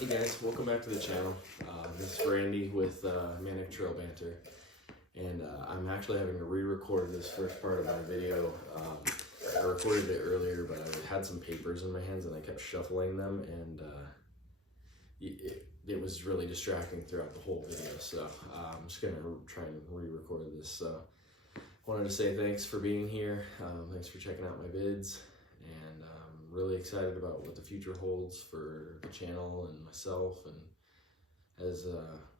Hey guys, welcome back to the channel. This is Randy with Manic Trail Banter, and I'm actually having to re-record this first part of my video. I recorded it earlier, but I had some papers in my hands and I kept shuffling them, and it was really distracting throughout the whole video, so I'm just going to try and re-record this. So I wanted to say thanks for being here, thanks for checking out my vids, and really excited about what the future holds for the channel and myself, and as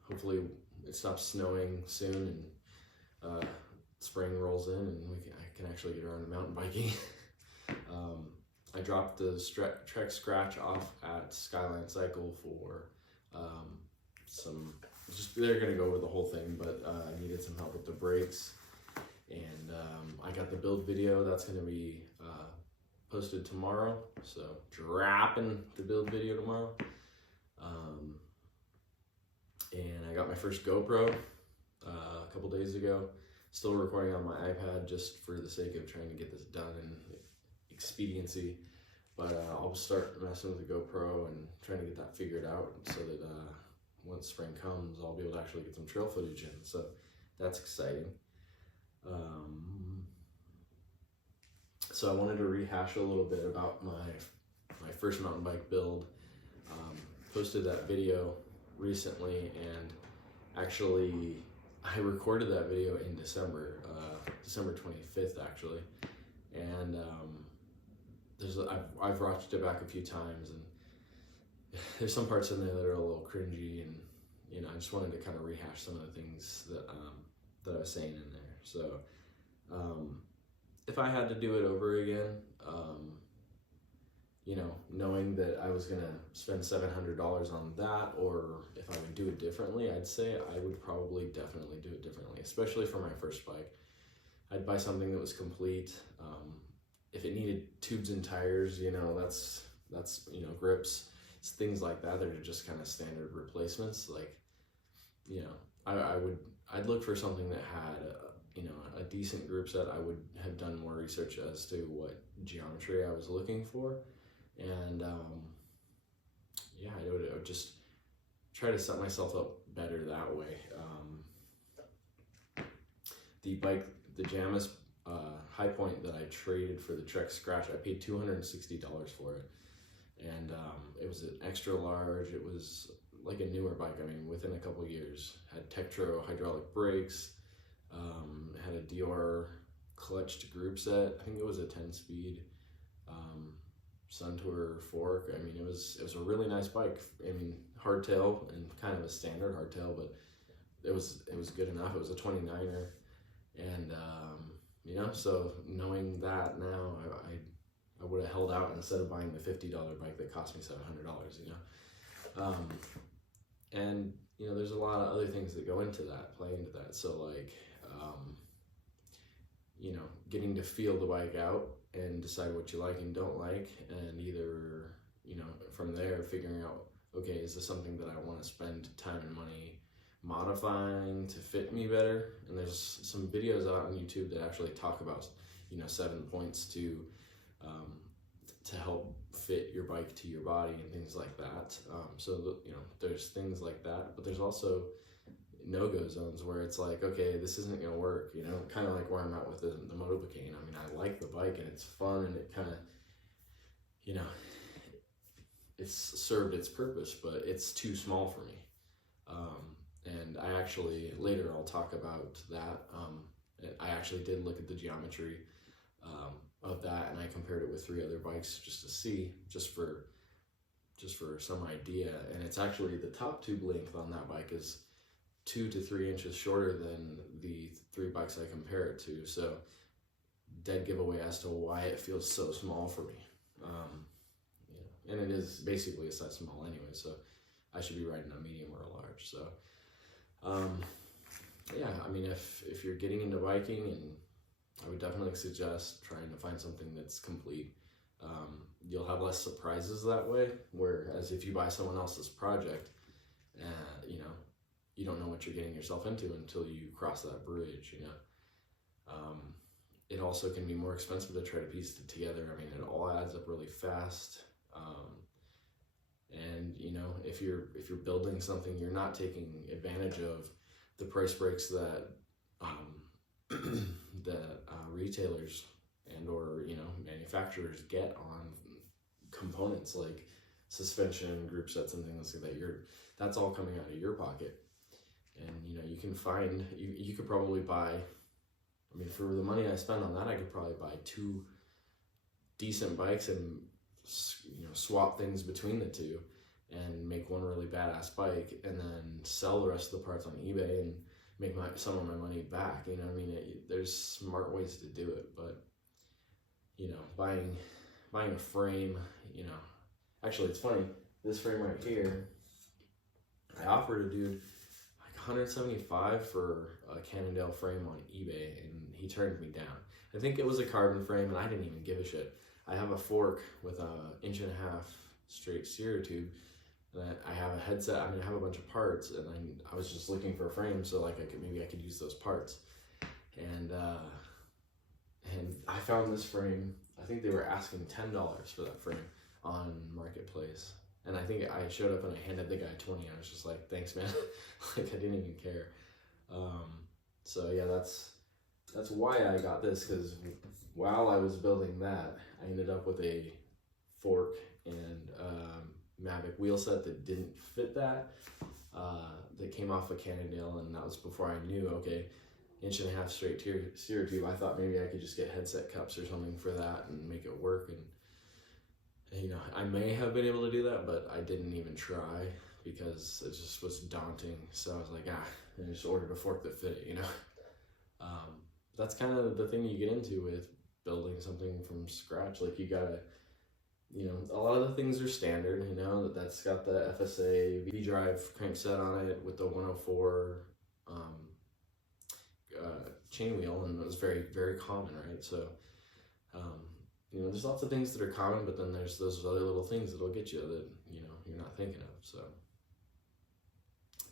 hopefully it stops snowing soon and spring rolls in and I can actually get around mountain biking. I dropped the Trek Scratch off at Skyline Cycle for they're gonna go over the whole thing, but I needed some help with the brakes, and I got the build video that's gonna be posted tomorrow, so dropping the build video tomorrow. And I got my first GoPro a couple days ago. Still recording on my iPad just for the sake of trying to get this done and expediency, but I'll start messing with the GoPro and trying to get that figured out so that once spring comes I'll be able to actually get some trail footage in, so that's exciting. So I wanted to rehash a little bit about my first mountain bike build. Posted that video recently, and actually I recorded that video in December 25th actually, and I've watched it back a few times, and there's some parts in there that are a little cringy, and I just wanted to kind of rehash some of the things that I was saying in there. So if I had to do it over again, knowing that I was gonna spend $700 on that, or if I would do it differently, I'd say I would probably definitely do it differently, especially for my first bike. I'd buy something that was complete. If it needed tubes and tires, that's grips, things like that. They're just kind of standard replacements. Like, I'd look for something that had a decent group set. I would have done more research as to what geometry I was looking for, and I would just try to set myself up better that way. The Jamis High Point that I traded for the Trek Scratch, I paid $260 for it, and it was an extra large. It was like a newer bike. I mean, within a couple of years, had Tektro hydraulic brakes, had a Dior clutched group set. I think it was a 10-speed Suntour fork. I mean, it was a really nice bike. I mean, hardtail, and kind of a standard hardtail, but it was good enough. It was a 29er, and so knowing that now, I would have held out instead of buying the $50 bike that cost me $700. And there's a lot of other things that go into that, play into that. So like, getting to feel the bike out and decide what you like and don't like, and either, from there figuring out, okay, is this something that I want to spend time and money modifying to fit me better? And there's some videos out on YouTube that actually talk about, 7 points to help fit your bike to your body and things like that. There's things like that, but there's also no-go zones where it's like, okay, this isn't gonna work, kind of like where I'm at with the Motobecane. I mean, I like the bike and it's fun, and it kind of, it's served its purpose, but it's too small for me. And I actually, later I'll talk about that. I actually did look at the geometry of that, and I compared it with 3 other bikes just to see, just for some idea. And it's actually, the top tube length on that bike is 2 to 3 inches shorter than the 3 bikes I compare it to. So dead giveaway as to why it feels so small for me. And it is basically a size small anyway, so I should be riding a medium or a large. So I mean, if you're getting into biking, and I would definitely suggest trying to find something that's complete. You'll have less surprises that way, whereas if you buy someone else's project, you don't know what you're getting yourself into until you cross that bridge. It also can be more expensive to try to piece it together. I mean, it all adds up really fast. And know, if you're building something, you're not taking advantage of the price breaks that retailers and or, you know, manufacturers get on components like suspension, group sets, and things like that. That's all coming out of your pocket. And, you know, you can find, you could probably buy, I mean, for the money I spend on that, I could probably buy 2 decent bikes and, you know, swap things between the two and make one really badass bike and then sell the rest of the parts on eBay and make some of my money back. You know what I mean? There's smart ways to do it, but, you know, buying a frame, you know, actually it's funny, this frame right here, I offered a dude like $175 for a Cannondale frame on eBay, and he turned me down. I think it was a carbon frame, and I didn't even give a shit. I have a fork with a 1.5 inch straight steer tube, and I have a headset. I mean, I have a bunch of parts, and I was just looking for a frame so like maybe I could use those parts. And I found this frame. I think they were asking $10 for that frame on Marketplace. And I think I showed up and I handed the guy 20. I was just like, thanks, man. Like, I didn't even care. So yeah, that's why I got this, because while I was building that, I ended up with a fork and Mavic wheel set that didn't fit that. That came off a Cannondale, and that was before I knew, okay, 1.5 inch straight steer tube. I thought maybe I could just get headset cups or something for that and make it work. And you know, I may have been able to do that, but I didn't even try because it just was daunting. So I was like, I just ordered a fork that fit it, you know. That's kind of the thing you get into with building something from scratch. Like, you gotta, you know, a lot of the things are standard, you know, that's got the FSA V-Drive crankset on it with the 104 chain wheel, and it was very, very common, right? So, you know, there's lots of things that are common, but then there's those other little things that'll get you that, you know, you're not thinking of. So,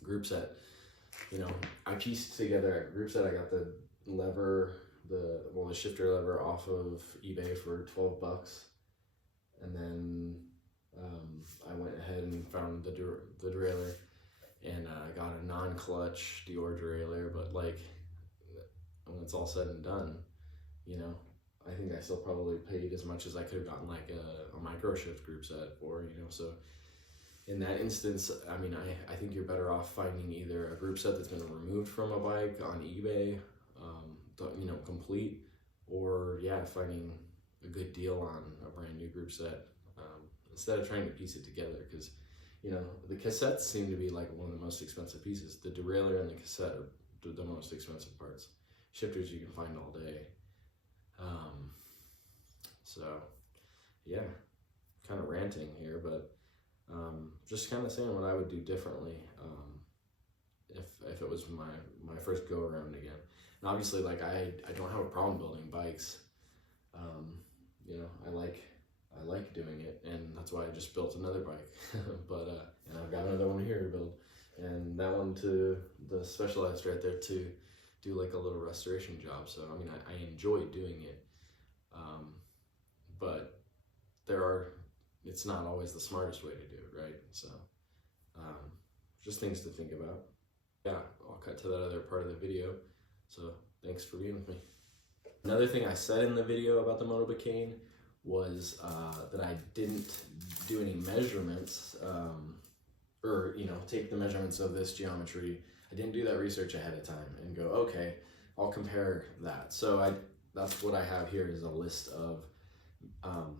group set, you know, I pieced together a group set. I got the lever, the shifter lever off of eBay for $12, and then I went ahead and found the derailleur, and I got a non-clutch Dior derailleur. But like, when it's all said and done, you know, I think I still probably paid as much as I could have gotten like a micro shift group set for, you know. So in that instance, I mean, I think you're better off finding either a group set that's been removed from a bike on eBay, you know, complete, or yeah, finding a good deal on a brand new group set, instead of trying to piece it together. Because, you know, the cassettes seem to be like one of the most expensive pieces. The derailleur and the cassette are the most expensive parts. Shifters you can find all day. So yeah, kind of ranting here, but just kind of saying what I would do differently if it was my first go around again. And obviously, like, I don't have a problem building bikes. You know, I like doing it, and that's why I just built another bike. But and I've got another one here to build, and that one to the Specialized right there to do like a little restoration job. So I mean, I enjoy doing it, but it's not always the smartest way to do it, right? So just things to think about. Yeah, I'll cut to that other part of the video. So thanks for being with me. Another thing I said in the video about the Motobecane was that I didn't do any measurements, or, you know, take the measurements of this geometry. I didn't do that research ahead of time and go, okay, I'll compare that. So that's what I have here, is a list of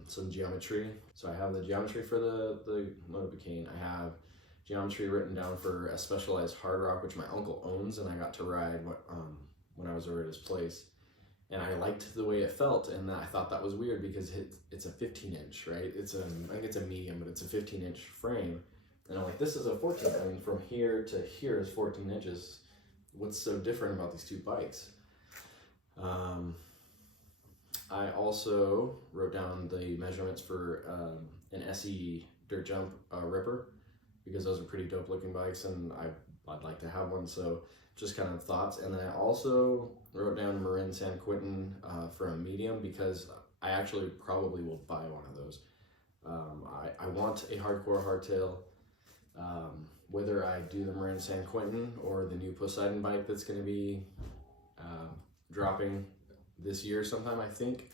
some geometry. So I have the geometry for the Motobecane. I have geometry written down for a Specialized hard rock, which my uncle owns, and I got to ride when I was over at his place. And I liked the way it felt, and I thought that was weird because it's a 15-inch, right? I think it's a medium, but it's a 15-inch frame. And I'm like, this is a 14. I mean, from here to here is 14 inches. What's so different about these two bikes? I also wrote down the measurements for an SE Dirt Jump Ripper, because those are pretty dope looking bikes, and I'd like to have one. So just kind of thoughts. And then I also wrote down Marin San Quentin for a medium, because I actually probably will buy one of those. I want a Hardcore Hardtail, Whether I do the Marin San Quentin or the new Poseidon bike that's going to be dropping this year sometime, I think.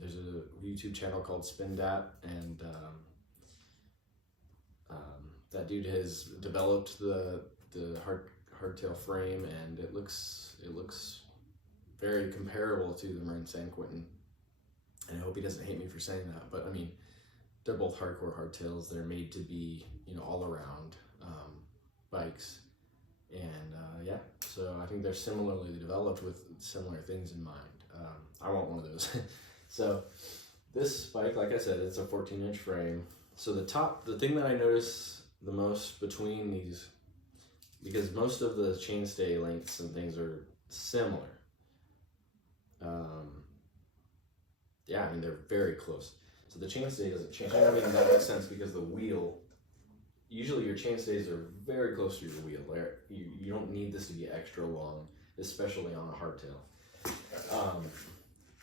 There's a YouTube channel called Spin Dat, and that dude has developed the hardtail frame, and it looks very comparable to the Marin San Quentin. And I hope he doesn't hate me for saying that, but I mean, they're both hardcore hardtails. They're made to be, you know, all around bikes, and yeah, so I think they're similarly developed with similar things in mind. I want one of those. So this bike, like I said, it's a 14-inch frame. So the thing that I notice the most between these, because most of the chainstay lengths and things are similar. Yeah, I mean, they're very close. So the chainstay doesn't change. I mean, that makes sense because the wheel, usually your chainstays are very close to your wheel. You don't need this to be extra long, especially on a hardtail.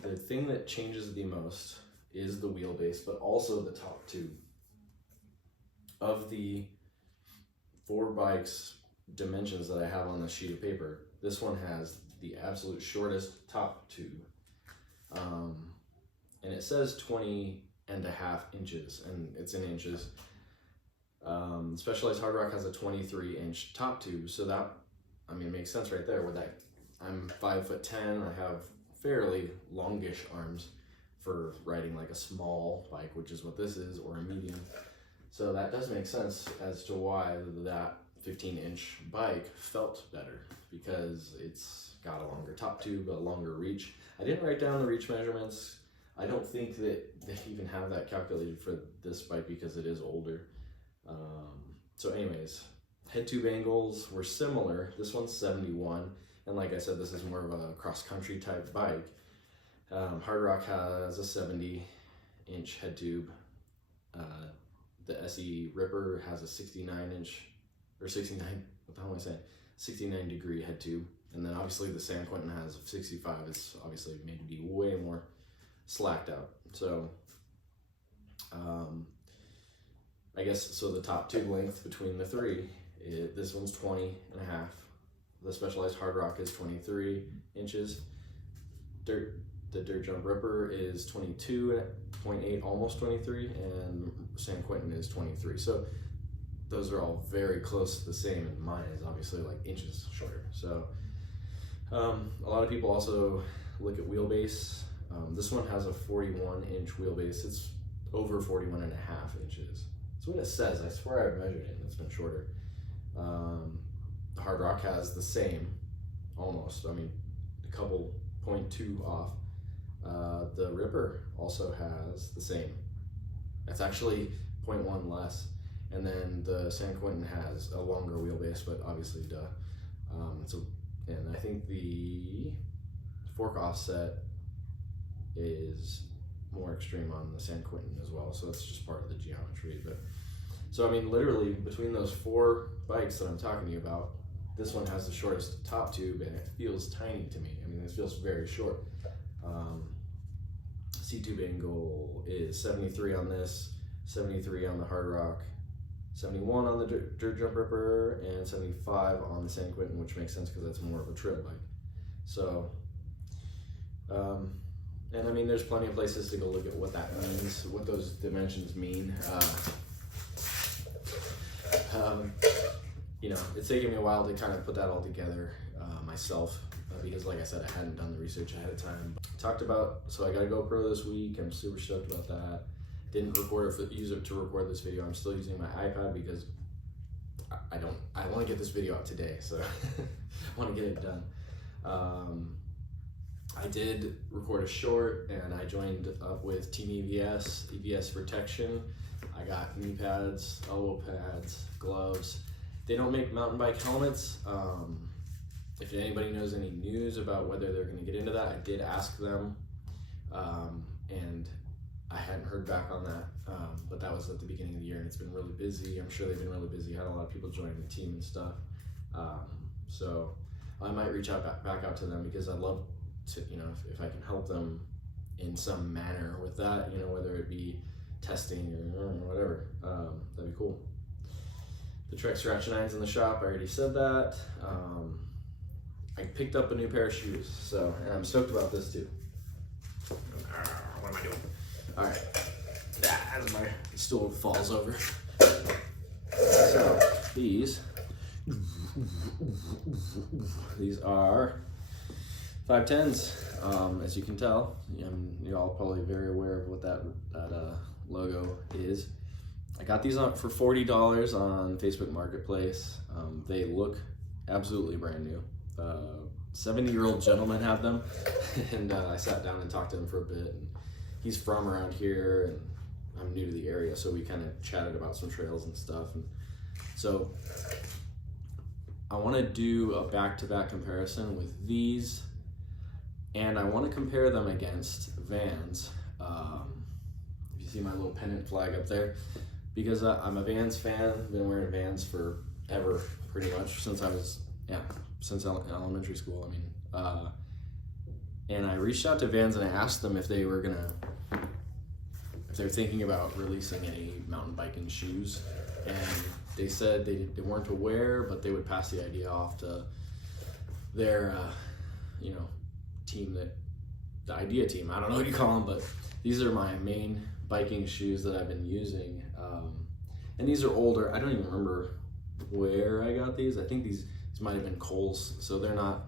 The thing that changes the most is the wheelbase, but also the top tube. Of the 4 bikes dimensions that I have on the sheet of paper, this one has the absolute shortest top tube. And it says 20.5 inches, and it's in inches. Specialized Hard Rock has a 23-inch top tube, so that, I mean, it makes sense right there. With that, I'm 5'10", I have fairly longish arms for riding like a small bike, which is what this is, or a medium. So that does make sense as to why that 15-inch bike felt better, because it's got a longer top tube, a longer reach. I didn't write down the reach measurements. I don't think that they even have that calculated for this bike because it is older. So anyways, head tube angles were similar. This one's 71, and like I said, this is more of a cross-country type bike. Hard Rock has a 70-inch head tube. The SE Ripper has a 69-inch, or 69, what the hell am I saying? 69-degree head tube. And then obviously the San Quentin has a 65. It's obviously made to be way more slacked out. So, I guess, so the top tube length between the 3, this one's 20.5. The Specialized Hard Rock is 23 inches. The Dirt Jump Ripper is 22.8, almost 23, and San Quentin is 23. So those are all very close to the same, and mine is obviously like inches shorter. So a lot of people also look at wheelbase. This one has a 41-inch wheelbase. It's over 41.5 inches. That's what it says. I swear I've measured it and it's been shorter. Hard Rock has the same, almost. I mean, a couple 0.2 off. The Ripper also has the same. That's actually 0.1 less. And then the San Quentin has a longer wheelbase, but obviously duh. And I think the fork offset is more extreme on the San Quentin as well, so that's just part of the geometry. But so I mean, literally between those 4 bikes that I'm talking to you about, this one has the shortest top tube, and it feels tiny to me. I mean, it feels very short. C-tube angle is 73 on this, 73 on the Hard Rock, 71 on the Dirt Jump Ripper, and 75 on the San Quentin, which makes sense because that's more of a trail bike. So, and I mean, there's plenty of places to go look at what that means, what those dimensions mean. You know, it's taken me a while to kind of put that all together myself, because like I said, I hadn't done the research ahead of time. Talked about, so I got a GoPro this week. I'm super stoked about that. Didn't use it to record this video. I'm still using my iPad because I want to get this video out today, so I want to get it done. I did record a short, and I joined up with Team EVS Protection. I got knee pads, elbow pads, gloves. They don't make mountain bike helmets. If anybody knows any news about whether they're going to get into that, I did ask them, and I hadn't heard back on that, but that was at the beginning of the year, and it's been really busy. I'm sure they've been really busy. Had a lot of people join the team and stuff. So I might reach out back out to them, because I'd love to, you know, if I can help them in some manner with that, you know, whether it be testing or whatever, that'd be cool. The Trek Scratch 9's in the shop, I already said that. I picked up a new pair of shoes, so, and I'm stoked about this too. What am I doing? All right, as my stool falls over. So these are 510s. As you can tell, you're all probably very aware of what that logo is. I got these for $40 on Facebook Marketplace. They look absolutely brand new. 70-year-old gentleman had them, and I sat down and talked to him for a bit. And he's from around here, and I'm new to the area, so we kind of chatted about some trails and stuff. And so I want to do a back-to-back comparison with these, and I want to compare them against Vans. If you see my little pennant flag up there, because I'm a Vans fan, been wearing Vans forever, pretty much since I was, since elementary school. I mean, and I reached out to Vans and I asked them if they were thinking about releasing any mountain biking shoes, and they said they weren't aware, but they would pass the idea off to their, team, the idea team. I don't know what you call them, but these are my main biking shoes that I've been using. And these are older. I don't even remember where I got these. I think these might have been Kohl's, so they're not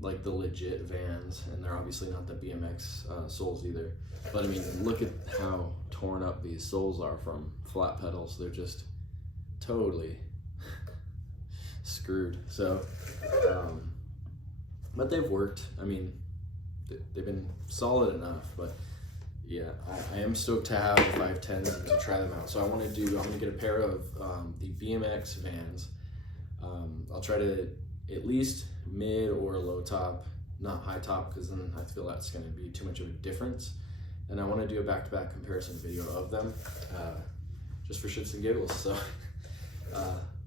like the legit Vans, and they're obviously not the BMX soles either. But I mean, look at how torn up these soles are from flat pedals. They're just totally screwed. So, but they've worked. I mean, they've been solid enough, but yeah, I am stoked to have the 510s and to try them out. So I'm gonna get a pair of the BMX Vans. I'll try to at least mid or low top, not high top, because then I feel that's gonna be too much of a difference. And I wanna do a back-to-back comparison video of them, just for shits and giggles. So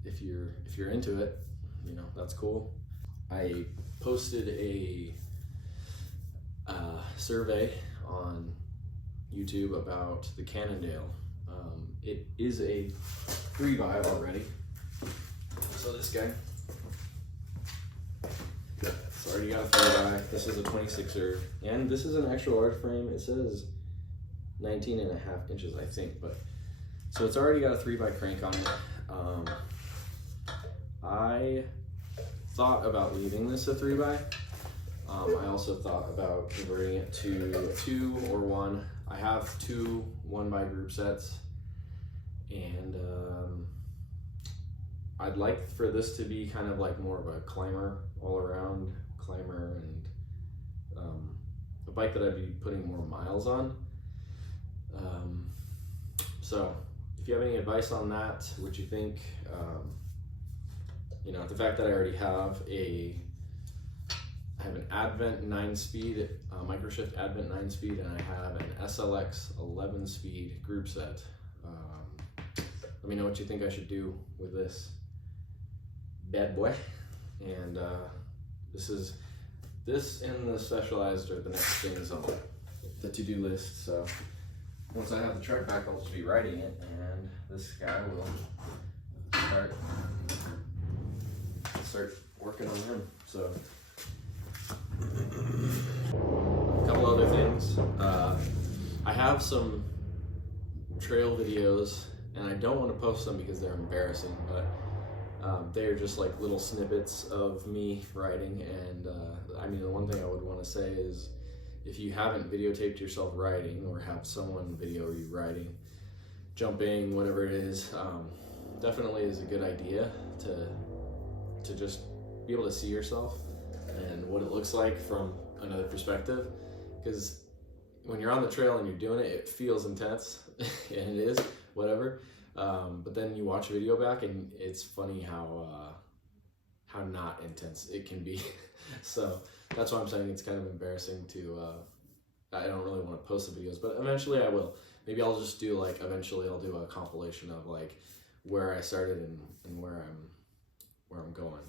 if you're into it, that's cool. I posted a survey on YouTube about the Cannondale. It is a 3x already. So this guy, it's already got a 3x. This is a 26er, and this is an actual large frame. It says 19.5 inches, I think, but so it's already got a 3x crank on it. I thought about leaving this a 3x. I also thought about converting it to a 2 or 1. I have 2 1x group sets, and I'd like for this to be kind of like more of a climber, all around climber, and a bike that I'd be putting more miles on. So if you have any advice on that, what you think, the fact that I already have I have an Advent 9-speed, Microshift Advent 9-speed, and I have an SLX 11-speed group set. Let me know what you think I should do with this bad boy. And this and the Specialized are the next things on the to-do list. So once I have the truck back, I'll just be riding it, and this guy will start working on him. So a couple other things. I have some trail videos, and I don't want to post them because they're embarrassing, but they're just like little snippets of me riding. And I mean, the one thing I would want to say is, if you haven't videotaped yourself riding, or have someone video you riding, jumping, whatever it is, definitely is a good idea to just be able to see yourself and what it looks like from another perspective. Because when you're on the trail and you're doing it, it feels intense, and it is, whatever. But then you watch a video back, and it's funny how not intense it can be. So that's why I'm saying it's kind of embarrassing to, I don't really want to post the videos, but eventually I will. Maybe I'll just do eventually I'll do a compilation of where I started and where I'm going.